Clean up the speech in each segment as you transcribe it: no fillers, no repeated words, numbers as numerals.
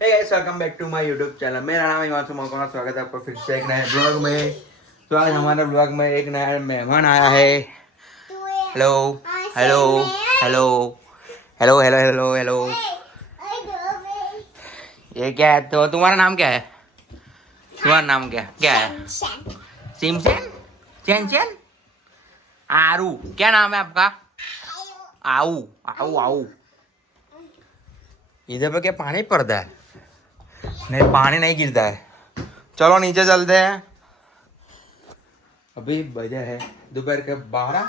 Hey guys, welcome back to my YouTube channel. मेरा नाम हिमांशु मौका, स्वागत है आपका फिर से एक नए ब्लॉग में। तो आज हमारे ब्लॉग में एक नया मेहमान आया है। Hello hello hello hello hello hello hello. ये क्या है? तो तुम्हारा नाम क्या है? तुम्हारा नाम क्या है? सिमचैन? चैन चैन? आरू? क्या नाम है आपका? आऊ आऊ आऊ। इधर पे क्या पानी पड़ता है? नहीं, पानी नहीं गिरता है। चलो नीचे चलते हैं। अभी बजे है दोपहर के 12।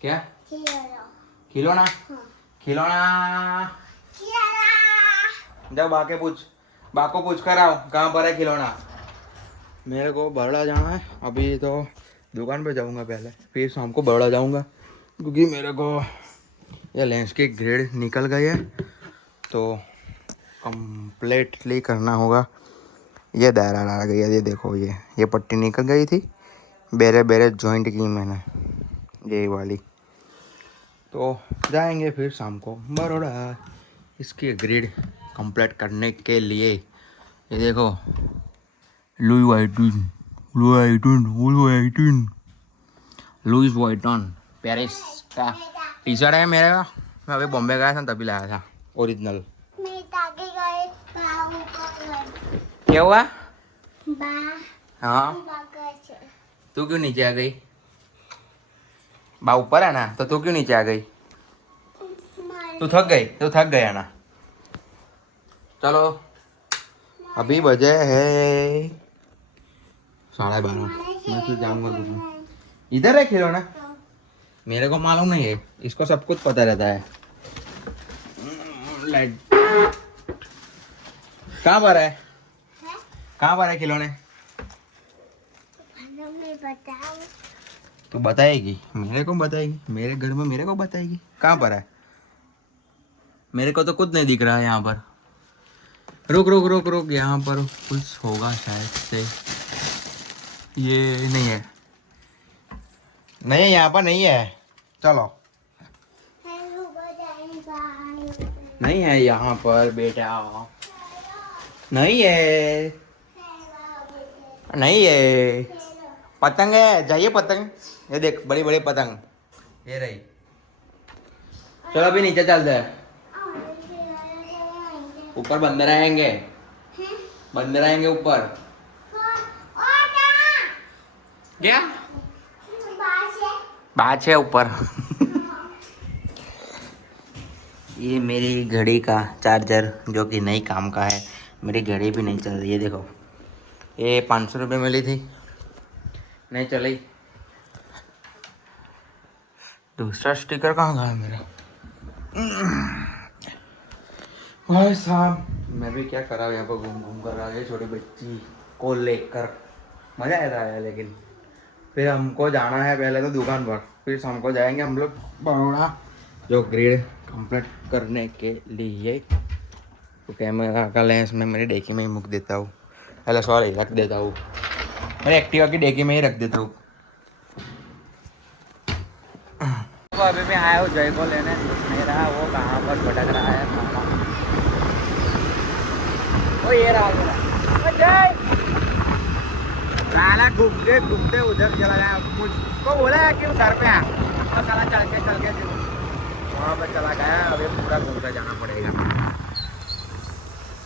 क्या खिलौना? खिलौना जब बाके पूछ, बाको पूछ कर आओ कहाँ पर है खिलौना। मेरे को बड़ौदा जाना है। अभी तो दुकान पे जाऊंगा पहले, फिर शाम को बड़ौदा जाऊंगा, क्योंकि मेरे को ये लेंस की ग्रेड निकल गई है तो कंप्लीटली करना होगा। ये दायरा आ गई है, ये देखो, ये पट्टी निकल गई थी। बेरे बेरे जॉइंट की मैंने ये वाली। तो जाएंगे फिर शाम को बड़ौदा इसकी ग्रिड कंप्लीट करने के लिए। ये देखो, लुई वाइटन पेरिस का टी शर्ट है मेरे का। मैं अभी बॉम्बे गया था तभी लाया था ओरिजिनल। क्या हुआ? हाँ, तू क्यों नीचे आ गई? बा ऊपर है ना, तो तू क्यों नीचे आ गई? तू थक गई? तू थक गया ना। चलो अभी बजे है 12:30। मैं फिर जाऊंगा दूसरा। इधर है खिलौना? मेरे को मालूम नहीं है, इसको सब कुछ पता रहता है। लाइट कहाँ पर है? कहाँ पर है खिलौने? तू बताएगी? मेरे को बताएगी? मेरे घर में मेरे को बताएगी? कहाँ पर है? मेरे को तो कुछ नहीं दिख रहा है यहाँ पर। रुक रुक रुक रुक, यहाँ पर कुछ होगा शायद से। ये नहीं है, नहीं है, यहाँ पर नहीं है। चलो, नहीं है यहाँ पर बेटा, नहीं है, नहीं है। पतंग है, जाइए पतंग। ये देख, बड़ी बड़ी पतंग ये रही। चलो अभी नीचे चलते हैं। ऊपर बंदर आएंगे, बंदर आएंगे ऊपर। क्या बात है ऊपर? ये मेरी घड़ी का चार्जर जो कि नई काम का है। मेरी घड़ी भी नहीं चल रही है, देखो। ये 500 रुपये मिली थी, नहीं चली। दूसरा स्टिकर कहाँ गया मेरा? भाई साहब, मैं भी क्या करा यहाँ पर घूम घूम कर। आगे छोटी बच्ची को लेकर मज़ा आ रहा है, लेकिन फिर हमको जाना है पहले तो दुकान पर, फिर शाम को जाएंगे हम लोग बड़ौदा जो ग्रेड कंप्लीट करने के लिए। तो कैमरा का लेंस मैं मेरी डेकी में ही मुक देता हूँ। अरे सॉरी, रख देता हूँ, मेरे एक्टिवा की डेकी में ही रख देता हूँ। तो अभी मैं आया हूँ जय को लेने, नहीं रहा वो कहाँ पर भटक रहा है। ओ ये रहा जय। साला घूमते घूमते उधर चला गया। मुझको बोला है कि घर पे आ, और साला चल के वहाँ पर चला गया। अभी पूरा घूम कर जाना पड़ेगा,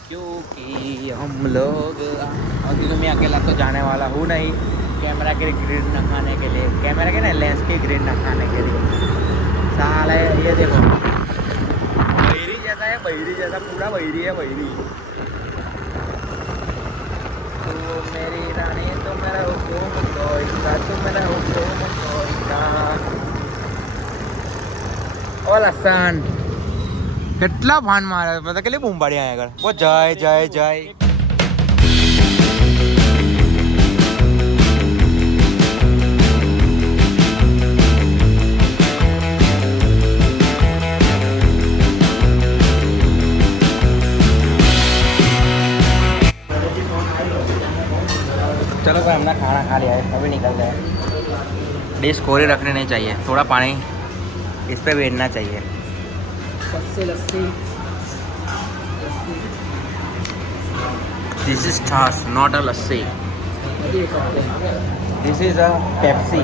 क्योंकि हम लोग अभी तो मैं अकेला तो जाने वाला हूँ नहीं। कैमरा की ग्रिड न खाने के लिए, कैमरा के ना लेंस की ग्रिड न खाने के लिए। साला ये देखो, बहिरी जैसा है, बहिरी जैसा, पूरा बहिरी है, बहिरी। तो मेरी रानी तो मेरा हुकुम कोई का, तो मेरा हुकुम कोई का। ओ लसन કેટલા ભાન મારે, બધા કેટલી બૂમ પાડી આયા આગળ। ઓ જય જય જય। चलो भाई, हमने खाना खा लिया है, अभी निकल गए। डिश कोरी रखनी नहीं चाहिए, थोड़ा पानी इस पे बैठना चाहिए। Lassi lassi This is Thas, not a lassi. This is a Pepsi,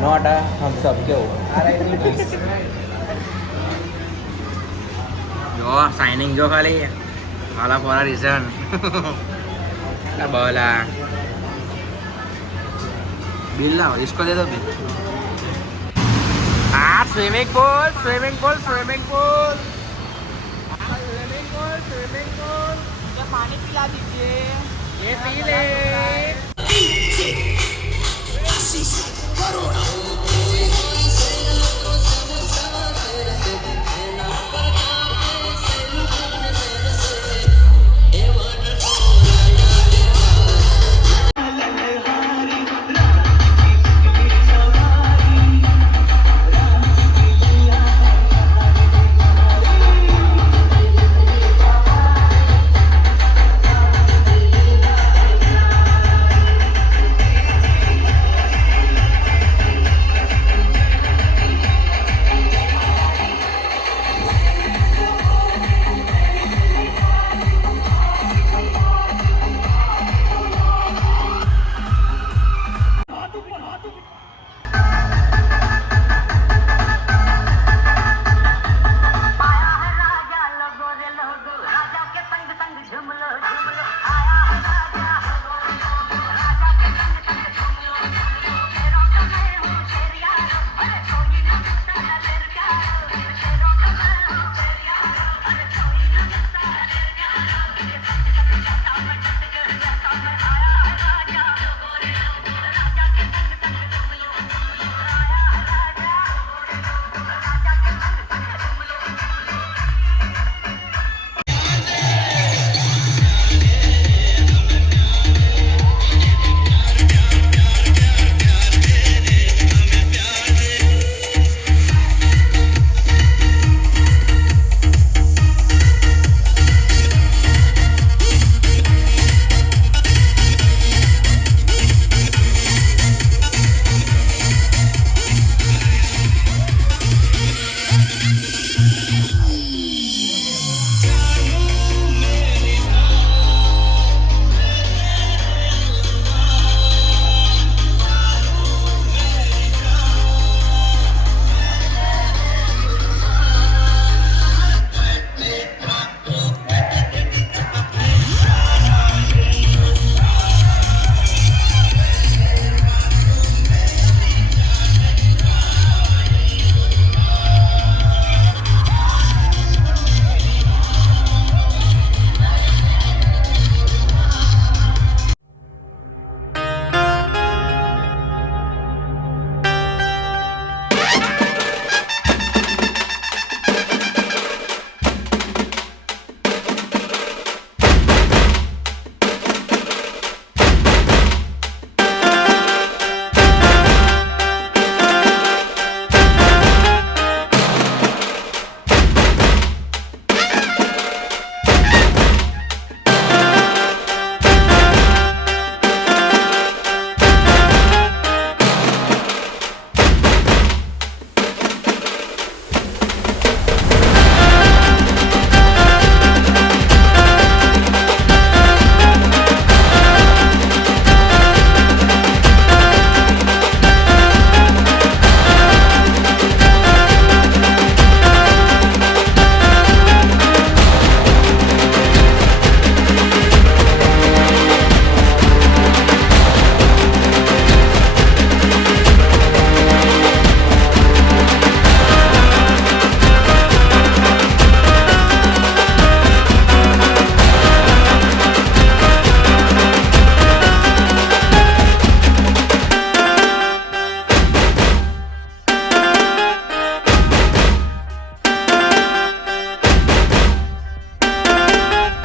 not a Thumbs Up. क्यों? जो signing जो खाली वाला for a reason. क्या बोला? बिल लाओ, इसको दे दो bill. Swimming pool, swimming pool, swimming pool, swimming pool, swimming pool. ये पानी पिला दीजिए. ये पी ले.